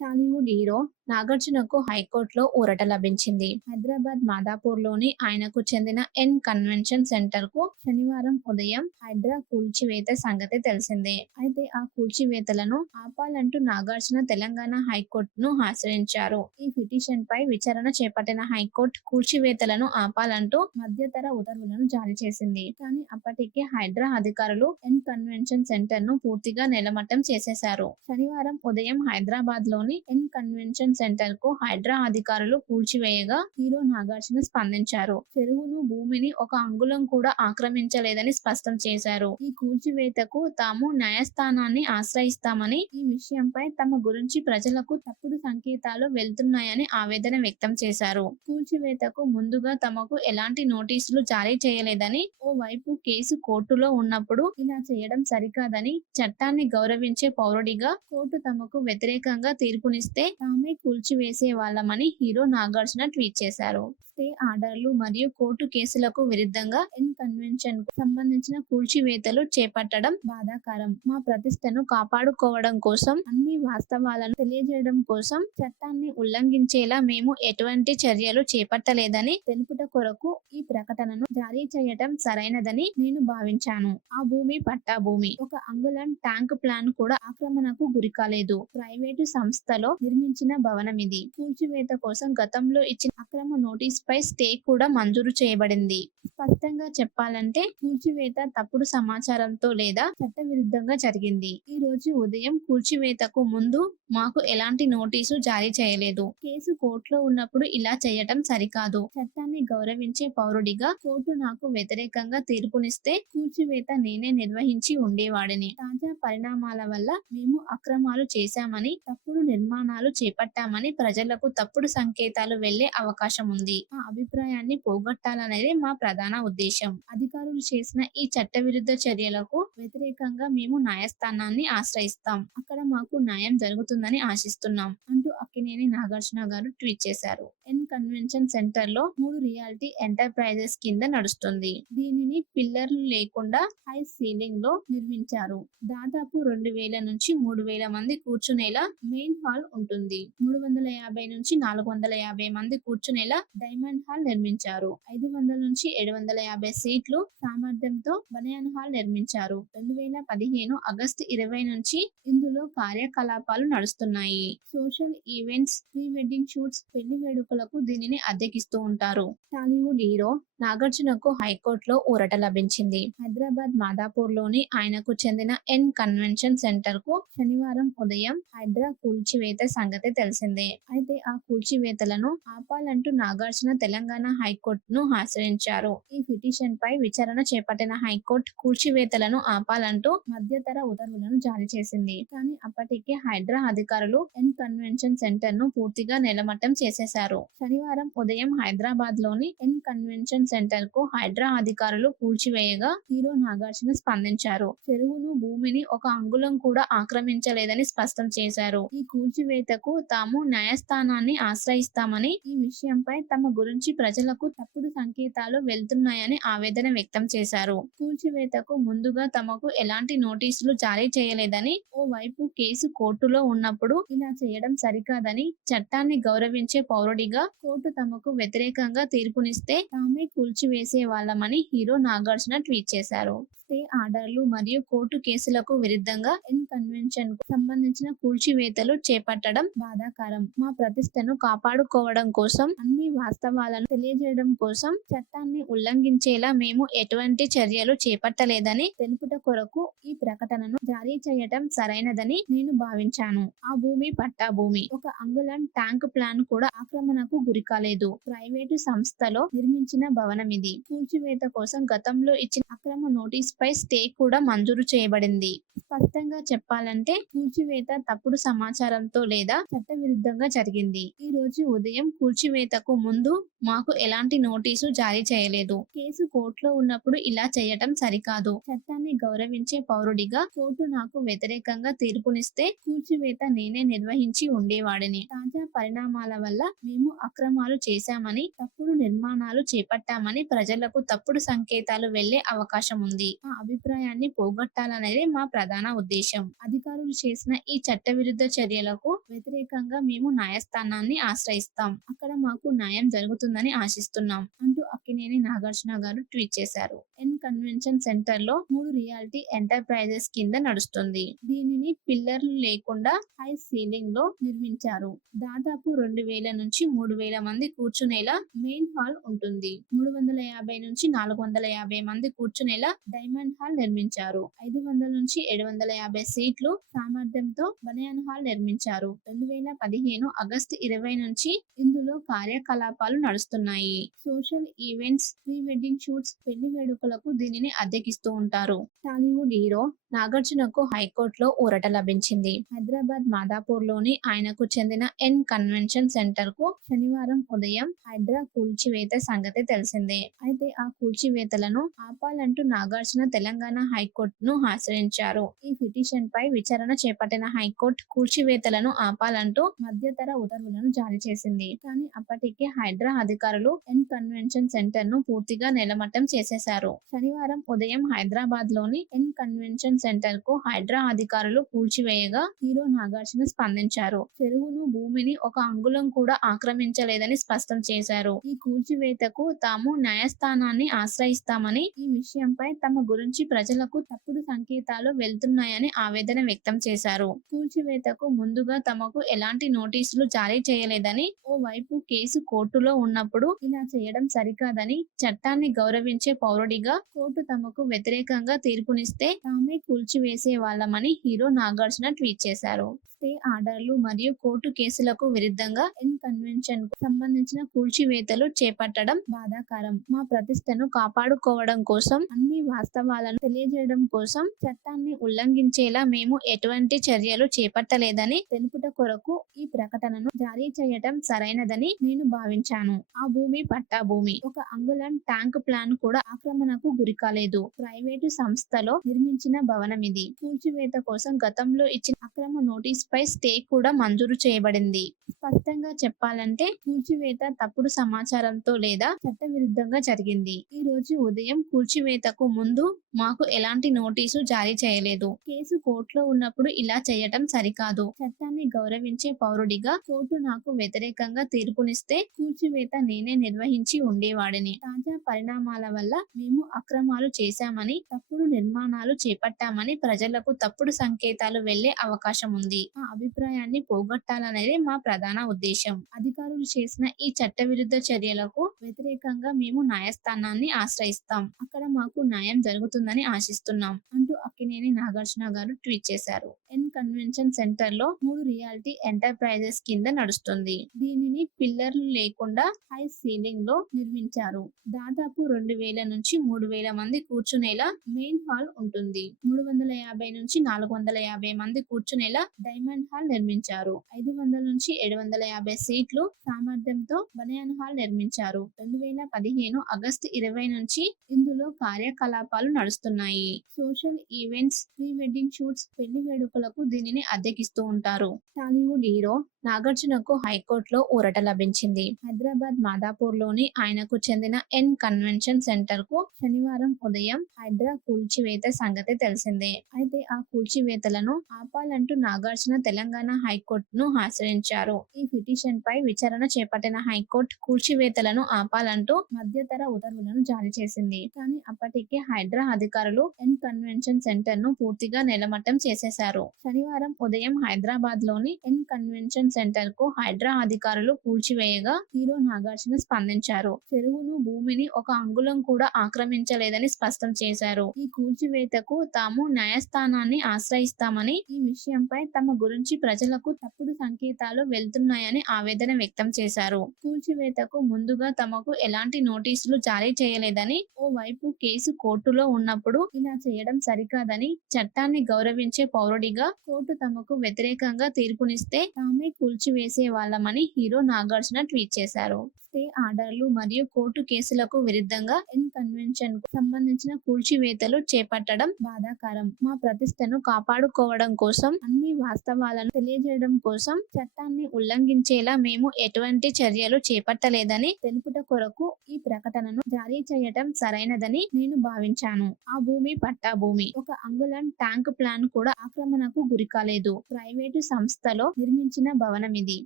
Tollywood hero నాగార్జునకు హైకోర్టులో ఊరట లభించింది. హైదరాబాద్ మాదాపూర్‌లోని ఆయనకు చెందిన ఎన్ కన్వెన్షన్ సెంటర్‌కు శనివారం ఉదయం హైడ్రా కూల్చివేత సంగతి తెలిసిందే. అయితే ఆ కూల్చివేతలను ఆపాలంటూ నాగార్జున తెలంగాణ హైకోర్టును ఆశ్రయించారు. ఈ పిటిషన్‌పై విచారణ చేపట్టిన హైకోర్టు కూల్చివేతలను ఆపాలంటూ మధ్యంతర ఉత్తర్వులను జారీ చేసింది. కానీ అప్పటికే హైడ్రా అధికారులు ఎన్ కన్వెన్షన్ సెంటర్‌ను పూర్తిగా నేలమట్టం చేసేశారు. శనివారం ఉదయం హైదరాబాద్‌లోని ఎన్ కన్వెన్షన్ సెంటర్‌కు హైడ్రా అధికారులు కూల్చివేయగా హీరో నాగార్జున స్పందించారు. చెరువును, భూమిని ఒక అంగుళం కూడా ఆక్రమించలేదని స్పష్టం చేశారు. ఈ కూల్చివేతకు తాము న్యాయస్థానాన్ని ఆశ్రయిస్తామని, ఈ విషయంపై తమ గురించి ప్రజలకు తప్పుడు సంకేతాలు వెళ్తున్నాయని ఆవేదన వ్యక్తం చేశారు. కూల్చివేతకు ముందుగా తమకు ఎలాంటి నోటీసులు జారీ చేయలేదని, ఓవైపు కేసు కోర్టులో ఉన్నప్పుడు ఇలా చేయడం సరికాదని, చట్టాన్ని గౌరవించే పౌరుడిగా కోర్టు తమకు వ్యతిరేకంగా తీర్పునిస్తే తామే కూల్చివేసే వాళ్ళమని హీరో నాగార్జున ట్వీట్ చేశారు. స్టే ఆర్డర్లు మరియు కోర్టు కేసులకు విరుద్ధంగా ఎన్ కన్వెన్షన్ కు సంబంధించిన కూల్చివేతలు చేపట్టడం బాధాకరం. మా ప్రతిష్టను కాపాడుకోవడం కోసం, అన్ని వాస్తవాలను తెలియజేయడం కోసం చట్టాన్ని ఉల్లంఘించేలా మేము ఎటువంటి చర్యలు చేపట్టలేదని తెలుపుట కొరకు ఈ ప్రకటనను జారీ చేయటం సరైనదని నేను భావించాను. ఆ భూమి పట్టా భూమి. ఒక అంగుళం ట్యాంక్ ప్లాన్ కూడా ఆక్రమణకు గురికాలేదు. ప్రైవేటు సంస్థలో నిర్మించిన భవనమిది. కూల్చివేత కోసం గతంలో ఇచ్చిన అక్రమ నోటీస్ పై స్టే కూడా మంజూరు చేయబడింది. స్పష్టంగా చెప్పాలంటే కూల్చివేత తప్పుడు సమాచారంతో లేదా చట్టవిరుద్ధంగా జరిగింది. ఈ రోజు ఉదయం కూల్చివేతకు ముందు మాకు ఎలాంటి నోటీసు జారీ చేయలేదు. కేసు కోర్టులో ఉన్నప్పుడు ఇలా చేయటం సరికాదు. చట్టాన్ని గౌరవించే పౌరుడిగా కోర్టు నాకు వ్యతిరేకంగా తీర్పునిస్తే కూల్చివేత నేనే నిర్వహించి ఉండేవాడిని. తాజా పరిణామాల వల్ల మేము అక్రమాలు చేశామని, తప్పుడు నిర్మాణాలు చేపట్టామని ప్రజలకు తప్పుడు సంకేతాలు వెళ్లే అవకాశం ఉంది. ఆ అభిప్రాయాన్ని పోగొట్టాలనేది మా ప్రధాన ఉద్దేశం. అధికారులు చేసిన ఈ చట్టవిరుద్ధ చర్యలకు వ్యతిరేకంగా మేము న్యాయస్థానాన్ని ఆశ్రయిస్తాం. అక్కడ మాకు న్యాయం జరుగుతుందని ఆశిస్తున్నాం అంటూ అక్కినేని నాగార్జున గారు ట్వీట్ చేశారు. ఎన్ కన్వెన్షన్ సెంటర్ లో 3 రియాలిటీ ఎంటర్ప్రైజెస్ కింద నడుస్తుంది. దీనిని పిల్లర్లు లేకుండా హై సీలింగ్ లో నిర్మించారు. దాదాపు 2000 నుంచి 3000 మంది కూర్చునేలా మెయిన్ హాల్ ఉంటుంది. 350 నుంచి 450 మంది కూర్చునేలా డైమండ్ హాల్ నిర్మించారు. 500 నుంచి 750 సీట్లు సామర్థ్యంతో బనియాన్ హాల్ నిర్మించారు. 2015 ఆగస్టు 20 నుంచి ఇందులో కార్యకలాపాలు నడుస్తున్నాయి. Social events, pre wedding shoots, పెళ్లి వేడుకలకు దీనిని అద్దెకిస్తూ ఉంటారు. టాలీవుడ్ హీరో నాగార్జునకు హైకోర్టులో ఊరట లభించింది. హైదరాబాద్ మాదాపూర్‌లోని ఆయనకు చెందిన ఎన్ కన్వెన్షన్ సెంటర్‌కు శనివారం ఉదయం హైడ్రా కూల్చివేత సంగతి తెలిసిందే. అయితే ఆ కూల్చివేతలను ఆపాలంటూ నాగార్జున తెలంగాణ హైకోర్టును ఆశ్రయించారు. ఈ పిటిషన్‌పై విచారణ చేపట్టిన హైకోర్టు కూల్చివేతలను ఆపాలంటూ మధ్యంతర ఉత్తర్వులను జారీ చేసింది. కానీ అప్పటికే హైడ్రా అధికారులు ఎన్ కన్వెన్షన్ సెంటర్‌ను పూర్తిగా నేలమట్టం చేసేశారు. శనివారం ఉదయం హైదరాబాద్‌లోని ఎన్ కన్వెన్షన్ సెంటర్‌కు హైడ్రా అధికారులు కూల్చివేయగా హీరో నాగార్జున స్పందించారు. చెరువును, భూమిని ఒక అంగుళం కూడా ఆక్రమించలేదని స్పష్టం చేశారు. ఈ కూల్చివేతకు తాము న్యాయస్థానాన్ని ఆశ్రయిస్తామని, ఈ విషయంపై తమ గురించి ప్రజలకు తప్పుడు సంకేతాలు వెళ్తున్నాయని ఆవేదన వ్యక్తం చేశారు. కూల్చివేతకు ముందుగా తమకు ఎలాంటి నోటీసులు జారీ చేయలేదని, ఓవైపు కేసు కోర్టులో ఉన్నప్పుడు ఇలా చేయడం సరికాదని, చట్టాన్ని గౌరవించే పౌరుడిగా కోర్టు తమకు వ్యతిరేకంగా తీర్పునిస్తే తామే కూల్చివేసే వాళ్ళమని హీరో నాగార్జున ట్వీట్ చేశారు. స్టే ఆర్డర్లు మరియు కోర్టు కేసులకు విరుద్ధంగా ఎన్ కన్వెన్షన్ కు సంబంధించిన కూల్చివేతలు చేపట్టడం బాధాకరం. మా ప్రతిష్టను కాపాడుకోవడం కోసం, అన్ని వాస్తవాలను తెలియజేయడం కోసం చట్టాన్ని ఉల్లంఘించేలా మేము ఎటువంటి చర్యలు చేపట్టలేదని తెలుపుట కొరకు ఈ ప్రకటనను జారీ చేయటం సరైనదని నేను భావించాను. ఆ భూమి పట్టా భూమి. ఒక అంగుళం ట్యాంక్ ప్లాన్ కూడా ఆక్రమణకు గురికాలేదు. ప్రైవేటు సంస్థలో నిర్మించిన భవనమిది. కూల్చివేత కోసం గతంలో ఇచ్చిన అక్రమ నోటీస్ పై స్టే కూడా మంజూరు చేయబడింది. స్పష్టంగా చెప్పాలంటే కూల్చివేత తప్పుడు సమాచారంతో లేదా చట్టవిరుద్ధంగా జరిగింది. ఈ రోజు ఉదయం కూల్చివేతకు ముందు మాకు ఎలాంటి నోటీసు జారీ చేయలేదు. కేసు కోర్టులో ఉన్నప్పుడు ఇలా చేయటం సరికాదు. చట్టాన్ని గౌరవించే పౌరుడిగా కోర్టు నాకు వ్యతిరేకంగా తీర్పునిస్తే కూల్చివేత నేనే నిర్వహించి ఉండేవాడిని. తాజా పరిణామాల వల్ల మేము అక్రమాలు చేశామని, తప్పుడు నిర్మాణాలు చేపట్టామని ప్రజలకు తప్పుడు సంకేతాలు వెళ్లే అవకాశం ఉంది. ఆ అభిప్రాయాన్ని పోగొట్టాలనేది మా ప్రధాన ఉద్దేశ్యం. అధికారులు చేసిన ఈ చట్టవిరుద్ధ చర్యలకు వ్యతిరేకంగా మేము న్యాయస్థానాన్ని ఆశ్రయిస్తాం. అక్కడ మాకు న్యాయం జరుగుతుందని ఆశిస్తున్నాం అంటూ అక్కినేని నాగార్జున గారు ట్వీట్ చేశారు. కన్వెన్షన్ సెంటర్ లో 3 రియాలిటీ ఎంటర్ప్రైజెస్ కింద నడుస్తుంది. దీనిని పిల్లర్లు లేకుండా హై సీలింగ్ లో నిర్మించారు. దాదాపు 2000 నుంచి 3000 మంది కూర్చునేలా మెయిన్ హాల్ ఉంటుంది. 350 నుంచి 450 మంది కూర్చునేలా డైమండ్ హాల్ నిర్మించారు. 500 నుంచి 750 సీట్లు సామర్థ్యంతో బనియాన్ హాల్ నిర్మించారు. 2015 ఆగస్టు 20 నుంచి ఇందులో కార్యకలాపాలు నడుస్తున్నాయి. Social events, pre wedding shoots, పెళ్లి వేడుకలకు దీనిని అద్దెకిస్తూ ఉంటారు. టాలీవుడ్ హీరో నాగార్జునకు హైకోర్టులో ఊరట లభించింది. హైదరాబాద్ మాదాపూర్ లోని ఆయనకు చెందిన కన్వెన్షన్ సెంటర్ కు శనివారం ఉదయం హైడ్రా కూల్చివేత సంగతి తెలిసిందే. అయితే ఆ కూల్చివేతలను ఆపాలంటూ నాగార్జున తెలంగాణ హైకోర్టును ఆశ్రయించారు. ఈ పిటిషన్ పై విచారణ చేపట్టిన హైకోర్టు కూల్చివేతలను ఆపాలంటూ మధ్యతర ఉత్తర్వులను జారీ చేసింది. కానీ అప్పటికే హైడ్రా అధికారులు కన్వెన్షన్ సెంటర్ ను పూర్తిగా నేలమట్టం చేసేశారు. శనివారం ఉదయం హైదరాబాద్ లోని కన్వెన్షన్ సెంటర్ కు హైడ్రా అధికారులు కూల్చివేయగా హీరో నాగార్జున స్పందించారు. చెరువును, భూమిని ఒక అంగుళం కూడా ఆక్రమించలేదని స్పష్టం చేశారు. ఈ కూల్చివేతకు తాము న్యాయస్థానాన్ని ఆశ్రయిస్తామని, ఈ విషయంపై తమ గురించి ప్రజలకు తప్పుడు సంకేతాలు వెళ్తున్నాయని ఆవేదన వ్యక్తం చేశారు. కూల్చివేతకు ముందుగా తమకు ఎలాంటి నోటీసులు జారీ చేయలేదని, ఓవైపు కేసు కోర్టులో ఉన్నప్పుడు ఇలా చేయడం సరికాదని, చట్టాన్ని గౌరవించే పౌరుడిగా కోర్టు తమకు వ్యతిరేకంగా తీర్పునిస్తే తామే కూల్చివేసే వాళ్ళమని హీరో నాగార్జున ట్వీట్ చేశారు. స్టే ఆర్డర్లు మరియు కోర్టు కేసులకు విరుద్ధంగా కన్వెన్షన్ కు సంబంధించిన కూల్చివేతలు చేపట్టడం బాధాకరం. మా ప్రతిష్టను కాపాడుకోవడం కోసం, అన్ని వాస్తవాలను తెలియజేయడం కోసం చట్టాన్ని ఉల్లంఘించేలా మేము ఎటువంటి చర్యలు చేపట్టలేదని తెలుపుట కొరకు ఈ ప్రకటనను జారీ చేయటం సరైనదని నేను భావించాను. ఆ భూమి పట్టా భూమి. ఒక అంగుళం ట్యాంక్ ప్లాన్ కూడా ఆక్రమణకు గురికాలేదు. ప్రైవేటు సంస్థలో నిర్మించిన భవనమిది. కూల్చివేత కోసం గతంలో ఇచ్చిన అక్రమ నోటీస్ పై స్టే కూడా మంజూరు చేయబడింది. స్పష్టంగా చెప్పాలంటే కూల్చివేత తప్పుడు సమాచారంతో లేదా చట్టవిరుద్ధంగా జరిగింది. ఈ రోజు ఉదయం కూల్చివేతకు ముందు మాకు ఎలాంటి నోటీసు జారీ చేయలేదు. కేసు కోర్టులో ఉన్నప్పుడు ఇలా చేయటం సరికాదు. చట్టాన్ని గౌరవించే పౌరుడిగా కోర్టు నాకు వ్యతిరేకంగా తీర్పునిస్తే కూల్చివేత నేనే నిర్వహించి ఉండేవాడిని. తాజా పరిణామాల వల్ల మేము అక్రమాలు చేశామని, తప్పుడు నిర్మాణాలు చేపట్టామని ప్రజలకు తప్పుడు సంకేతాలు వెళ్లే అవకాశం ఉంది. ఆ అభిప్రాయాన్ని పోగొట్టాలనేది మా ప్రధాన ఉద్దేశం. అధికారులు చేసిన ఈ చట్టవిరుద్ధ చర్యలకు వ్యతిరేకంగా మేము న్యాయస్థానాన్ని ఆశ్రయిస్తాం. అక్కడ మాకు న్యాయం జరుగుతుందని ఆశిస్తున్నాం అంటూ అక్కినేని నాగార్జున గారు ట్వీట్ చేశారు. కన్వెన్షన్ సెంటర్ లో 3 రియాలిటీ ఎంటర్ప్రైజెస్ కింద నడుస్తుంది. దీనిని పిల్లర్లు లేకుండా హై సీలింగ్ లో నిర్మించారు. దాదాపు 2000 నుంచి 3000 మంది కూర్చునేలా మెయిన్ హాల్ ఉంటుంది. 350 నుంచి 450 మంది కూర్చునేలా డైమండ్ హాల్ నిర్మించారు. 500 నుంచి 750 సీట్లు సామర్థ్యంతో బనియాన్ హాల్ నిర్మించారు. 2015 ఆగస్టు 20 నుంచి ఇందులో కార్యకలాపాలు నడుస్తున్నాయి. Social events, pre wedding shoots, పెళ్లి వేడుకలకు దీనిని అద్దెకిస్తూ ఉంటారు. టాలీవుడ్ హీరో నాగార్జునకు హైకోర్టులో ఊరట లభించింది. హైదరాబాద్ మాదాపూర్ లోని ఆయనకు చెందిన కన్వెన్షన్ సెంటర్ కు శనివారం ఉదయం హైడ్రా కూల్చివేత సంగతి తెలిసిందే. అయితే ఆ కూల్చివేతలను ఆపాలంటూ నాగార్జున తెలంగాణ హైకోర్టును ఆశ్రయించారు. ఈ పిటిషన్ పై విచారణ చేపట్టిన హైకోర్టు కూల్చివేతలను ఆపాలంటూ మధ్యతర ఉత్తర్వులను జారీ చేసింది. కానీ అప్పటికే హైడ్రా అధికారులు కన్వెన్షన్ సెంటర్ ను పూర్తిగా నేలమట్టం చేసేశారు. శనివారం ఉదయం హైదరాబాద్ లోని కన్వెన్షన్ సెంటర్ కు హైడ్రా అధికారులు కూల్చివేయగా హీరో నాగార్జున స్పందించారు. చెరువును, భూమిని ఒక అంగుళం కూడా ఆక్రమించలేదని స్పష్టం చేశారు. ఈ కూల్చివేతకు తాము న్యాయస్థానాన్ని ఆశ్రయిస్తామని, ఈ విషయంపై తమ గురించి ప్రజలకు తప్పుడు సంకేతాలు వెళ్తున్నాయని ఆవేదన వ్యక్తం చేశారు. కూల్చివేతకు ముందుగా తమకు ఎలాంటి నోటీసులు జారీ చేయలేదని, ఓవైపు కేసు కోర్టులో ఉన్నప్పుడు ఇలా చేయడం సరికాదని, చట్టాన్ని గౌరవించే పౌరుడిగా కోర్టు తమకు వ్యతిరేకంగా తీర్పునిస్తే తామే కూల్చివేసే వాళ్ళమని హీరో నాగార్జున ట్వీట్ చేశారు. స్టే ఆర్డర్లు మరియు కోర్టు కేసులకు విరుద్ధంగా ఎన్ కన్వెన్షన్ కు సంబంధించిన కూల్చివేతలు చేపట్టడం బాధాకరం. మా ప్రతిష్టను కాపాడుకోవడం కోసం, అన్ని వాస్తవాలను తెలియజేయడం కోసం చట్టాన్ని ఉల్లంఘించేలా మేము ఎటువంటి చర్యలు చేపట్టలేదని తెలుపుట కొరకు ఈ ప్రకటనను జారీ చేయటం సరైనదని నేను భావించాను. ఆ భూమి పట్టా భూమి. ఒక అంగుళం ట్యాంక్ ప్లాన్ కూడా ఆక్రమణకు గురికాలేదు. ప్రైవేటు సంస్థలో నిర్మించిన భవనమిది.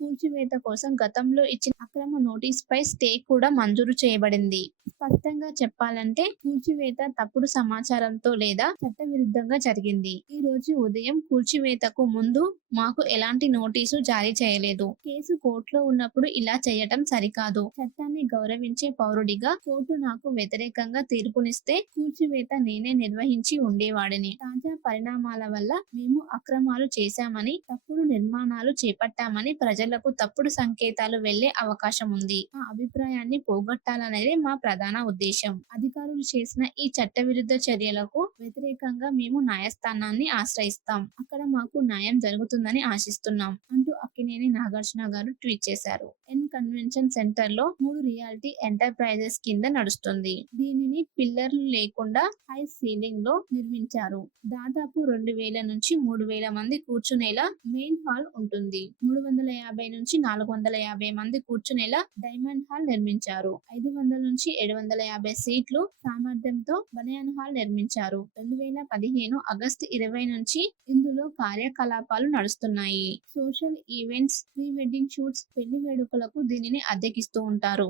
కూల్చివేత కోసం గతంలో ఇచ్చిన అక్రమ నోటీస్ పై స్టే కూడా మంజూరు చేయబడింది. స్పష్టంగా చెప్పాలంటే కూల్చివేత తప్పుడు సమాచారంతో లేదా చట్టవిరుద్ధంగా జరిగింది. ఈ రోజు ఉదయం కూల్చివేతకు ముందు మాకు ఎలాంటి నోటీసు జారీ చేయలేదు. కేసు కోర్టులో ఉన్నప్పుడు ఇలా చేయటం సరికాదు. చట్టాన్ని గౌరవించే పౌరుడిగా కోర్టు నాకు వ్యతిరేకంగా తీర్పునిస్తే కూల్చివేత నేనే నిర్వహించి ఉండేవాడిని. తాజా పరిణామాల వల్ల మేము అక్రమాలు చేశామని, తప్పుడు నిర్మాణాలు చేపట్టామని ప్రజలకు తప్పుడు సంకేతాలు వెళ్లే అవకాశం ఉంది. ఆ అభిప్రాయాన్ని పోగొట్టాలనేది మా ప్రధాన ఉద్దేశం. అధికారులు చేసిన ఈ చట్టవిరుద్ధ చర్యలకు వ్యతిరేకంగా మేము న్యాయస్థానాన్ని ఆశ్రయిస్తాం. అక్కడ మాకు న్యాయం జరుగుతుందని ఆశిస్తున్నాం అంటూ అక్కినేని నాగార్జున గారు ట్వీట్ చేశారు. ఎన్ కన్వెన్షన్ సెంటర్ లో 3 రియాలిటీ ఎంటర్ప్రైజెస్ కింద నడుస్తుంది. దీనిని పిల్లర్లు లేకుండా హై సీలింగ్ లో నిర్మించారు. దాదాపు 2000 నుంచి 3000 మంది కూర్చునేలా మెయిన్ హాల్ ఉంటుంది. 350 నుంచి 450 మంది కూర్చునేలా డైమండ్ హాల్ నిర్మించారు. 500 నుంచి 750 సీట్లు సామర్థ్యంతో బనియాన్ హాల్ నిర్మించారు. 2015 ఆగస్టు 20 నుంచి ఇందులో కార్యకలాపాలు నడుస్తున్నాయి. Social events, pre wedding shoots, పెళ్లి వేడుకలకు దీనిని అద్దెకిస్తూ ఉంటారు.